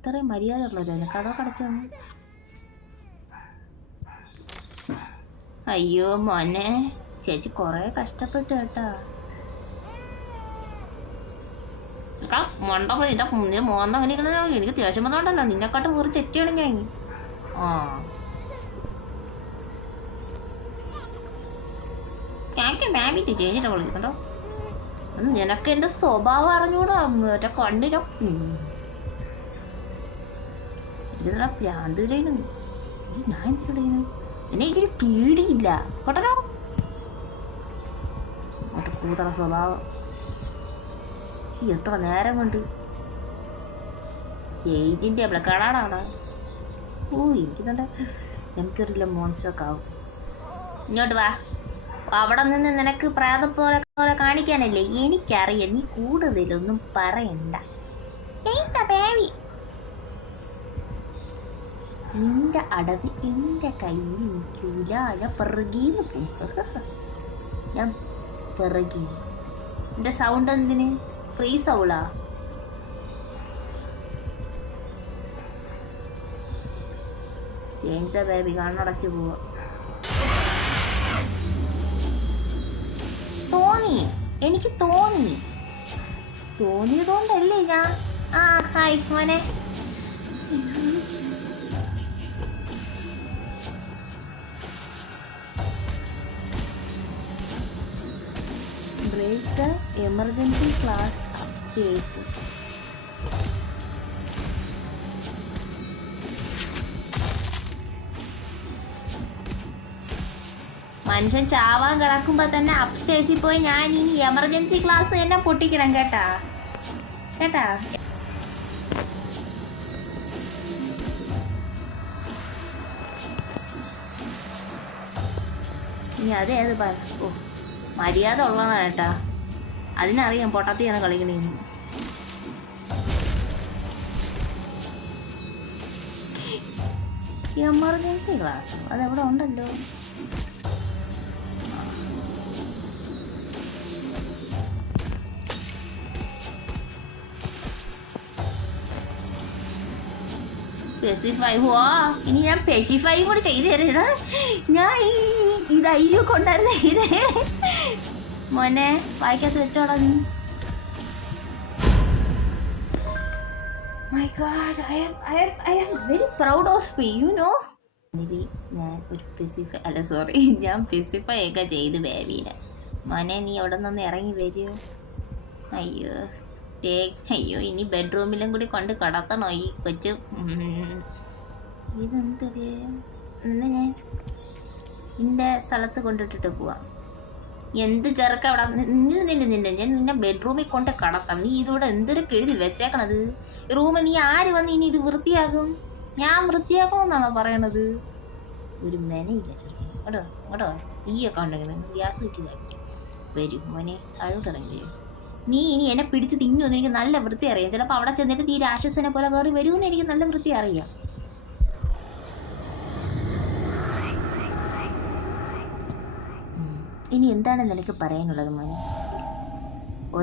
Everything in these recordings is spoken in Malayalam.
ഇത്രയും മര്യാദ ഉള്ളവരല്ലേ കഥ കടച്ചൊന്നും. അയ്യോ മോനെ, ചേച്ചി കൊറേ കഷ്ടപ്പെട്ടു കേട്ടാ. മണ്ട നിന്റെ മുന്നിൽ മോന്ന അങ്ങനെ എനിക്ക് ദേഷ്യം വന്നോണ്ടല്ലോ, നിന്നെക്കാട്ട് വേറെ ചെറ്റിയാണ് ഞാൻ. ആ ബാബിട്ട് ചേച്ചിട്ട് വിളിക്കണ്ടോ. നിനക്ക് എന്റെ സ്വഭാവം അറിഞ്ഞൂടാ. മറ്റേ കണ്ണിലോ ഇതിനാ ഭ്രാന്ത് ചെയ്യുന്നു. ഞാൻ എന്തിനു എന്നെ ഇതിന് പേടിയില്ല കേട്ടോ. മറ്റേ കൂതറ സ്വഭാവം. എത്ര നേരം കൊണ്ട് ഏജിന്റെ കടാടാണ്. ഓ എനിക്കുന്നുണ്ട് എനിക്കറിയില്ല മോൺസ്റ്ററൊക്കെ ആവും. ഇങ്ങോട്ട് വാ. അവിടെ നിന്ന് നിനക്ക് പ്രാതം പോലെ കാണിക്കാനല്ലേ എനിക്കറിയാം. നീ കൂടുതലൊന്നും പറയണ്ട. ബേബി നിന്റെ അടവ് എന്റെ കയ്യിൽ നിൽക്കൂല. ഞാൻ പിറകീന്ന് പോകും. ഞാൻ പിറകി. എന്റെ സൗണ്ട് എന്തിന് ഫ്രീസ് ആവൂളാ. ചേഞ്ച ബേബി കണ്ണടച്ചു പോവാ. തോന്നി, എനിക്ക് തോന്നിയതുകൊണ്ടല്ലേ ഞാൻ. ആ ഹായ് മോനെ. Break the emergency class upstairs. മനുഷ്യൻ ചാവാൻ കിടക്കുമ്പോ തന്നെ അപ്സ്റ്റേഴ്സിൽ പോയി ഞാൻ ഇനി എമർജൻസി ക്ലാസ് തന്നെ പൊട്ടിക്കണം കേട്ടാ. ഇനി അതേത് ഓ മര്യാദ ഉള്ളതാണ് കേട്ടാ. അതിനറിയാം പൊട്ടത്തിയാണ് കളിക്കണേന്ന്. എമർജൻസി ക്ലാസ് അതെവിടെ ഉണ്ടല്ലോ. സ്പെസിഫൈ ഇനി ഞാൻ സ്പെസിഫൈ കൂടി ചെയ്തു തരേടാ. ഞാൻ ഈ ധൈര്യം കൊണ്ടായിരുന്ന ഇതേ മോനെ വായിക്കാൻ വെച്ചോടാ നീ. My god, I am very proud of me you know. ഞാൻ ഒരു ഞാൻ സ്പെസിഫൈ ഒക്കെ ചെയ്ത് ബേബീനെ. മോനെ നീ അവിടെ നിന്ന് ഇറങ്ങി വരുമോ? അയ്യോ ഇനി ബെഡ്റൂമിലും കൂടി കൊണ്ട് കിടത്തണോ ഈ കൊച്ചു? ഇതെന്തര് ഇന്ന് ഞാൻ നിന്റെ സ്ഥലത്ത് കൊണ്ടിട്ടിട്ട് പോവാം. എന്ത് ചെറുക്ക അവിടെ ഞാൻ നിന്നെ ബെഡ്റൂമിൽ കൊണ്ട് കിടത്താം. നീ ഇതിവിടെ എന്തൊരു എഴുതി വെച്ചേക്കണത്? റൂമ് നീ ആര് വന്ന് ഇനി ഇത് വൃത്തിയാക്കും? ഞാൻ വൃത്തിയാക്കണമെന്നാണോ പറയണത്? ഒരു മെനയില്ല ചെറുക്കൻ. കേട്ടോ തീയൊക്കെ ഉണ്ടെങ്കിൽ ഗ്യാസ് വെച്ച് കഴിക്കും. വരും മോനെ താഴോട്ട് ഇറങ്ങി വരും. നീ ഇനി എന്നെ പിടിച്ച് തിന്നുമെന്ന് എനിക്ക് നല്ല വൃത്തി അറിയാം. ചിലപ്പോൾ അവിടെ ചെന്നിട്ട് നീ രാക്ഷസനെ പോലെ കയറി വരുമെന്ന് എനിക്ക് നല്ല വൃത്തി അറിയാം. ഇനി എന്താണ് നിനക്ക് പറയാനുള്ളത് മോനെ?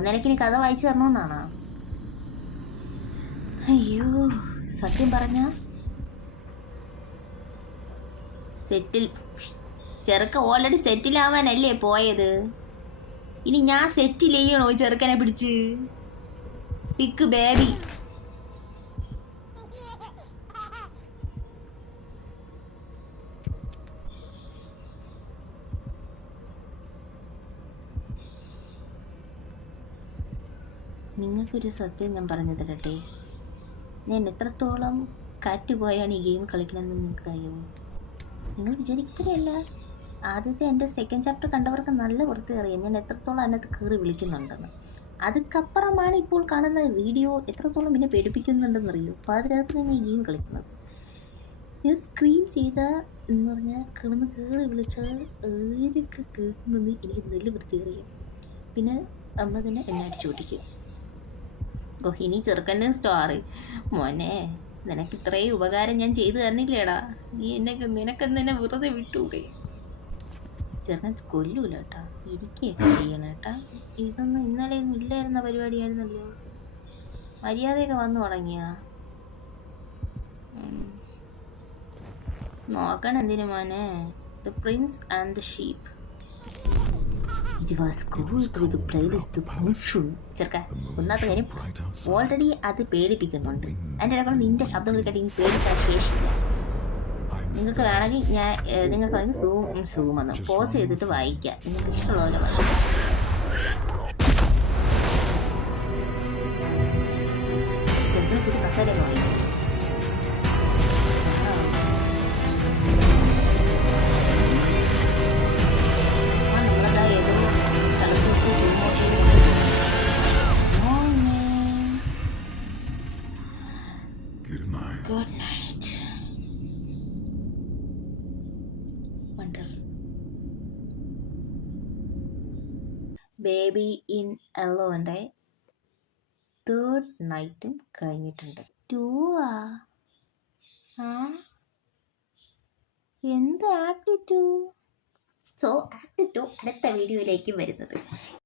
നിനക്കിനി കഥ വായിച്ചു തരണമെന്നാണോ? അയ്യോ സത്യം പറഞ്ഞ ചെറുക്ക ഓൾറെഡി സെറ്റിലാവാനല്ലേ പോയത്. ഇനി ഞാൻ സെറ്റിൽ ചെയ്യണോ ചെറുക്കനെ പിടിച്ച്? പിക്ക് ബേബി. നിങ്ങൾക്കൊരു സത്യം ഞാൻ പറഞ്ഞു തരട്ടെ. ഞാൻ എത്രത്തോളം കാറ്റുപോയാണ് ഈ ഗെയിം കളിക്കണമെന്ന് നിങ്ങൾക്ക് അറിയുമോ? നിങ്ങൾ വിചാരിക്കുകയല്ല. ആദ്യത്തെ എൻ്റെ സെക്കൻഡ് ചാപ്റ്റർ കണ്ടവർക്ക് നല്ല വൃത്തി അറിയാം ഞാൻ എത്രത്തോളം അതിനകത്ത് കയറി വിളിക്കുന്നുണ്ടെന്ന്. അതുക്കപ്പുറമാണ് ഇപ്പോൾ കാണുന്ന വീഡിയോ എത്രത്തോളം എന്നെ പേടിപ്പിക്കുന്നുണ്ടെന്നറിയോ? പാതിരാത്രി തന്നെ ഈ ഗെയിം കളിക്കുന്നത്. ഞാൻ സ്ക്രീൻ ചെയ്ത എന്ന് പറഞ്ഞാൽ കിടന്ന് കയറി വിളിച്ചാൽ ഏതൊക്കെ കേൾക്കുന്നത് എനിക്ക് നല്ല വൃത്തി അറിയാം. പിന്നെ അമ്മ തന്നെ എന്നെ അടിച്ചു പൊട്ടിക്കും. ഇനി ചെറുക്കൻ്റെ സ്റ്റോറി. മോനെ നിനക്ക് ഇത്രയും ഉപകാരം ഞാൻ ചെയ്തു തന്നില്ലേടാ. നീ നിനക്കെന്നെ വെറുതെ വിട്ടൂടെ? ചെറുക്കൻ കൊല്ലൂല കേട്ടാ. ഇരിക്കുകയൊക്കെ ചെയ്യണം കേട്ടാ. ഇതൊന്നും ഇന്നലെ ഒന്നും ഇല്ലായിരുന്ന പരിപാടിയായിരുന്നല്ലോ. മര്യാദയൊക്കെ വന്നു തുടങ്ങിയ നോക്കണം എന്തിനു മോനെ. The Prince and the sheep. It was cool through the playlist to Punchun. ചെറുക്ക ഒന്നാമത്തെ കാര്യം ഓൾറെഡി അത് പേടിപ്പിക്കുന്നുണ്ട്. അതിൻ്റെ ഇടയ്ക്ക് നിന്റെ ശബ്ദം കേട്ടിട്ട് ഇനി പേടിക്കാൻ ശേഷിയില്ല. നിങ്ങൾക്ക് വേണമെങ്കിൽ നിങ്ങൾക്ക് വേണമെങ്കിൽ സൂം വന്നു പോസ് ചെയ്തിട്ട് വായിക്കാം. നിങ്ങൾക്ക് ഇഷ്ടമുള്ള പോലെ വായിക്കാം. കസേര വായിക്കും. Good night. Wonderful. Baby in Yellow and third night കഴിഞ്ഞിട്ടുണ്ട്. 2 എന്ത് ആക്ട് 2? സോ ആക്ട് 2 അടുത്ത വീഡിയോയിലേക്ക് വരുന്നത്.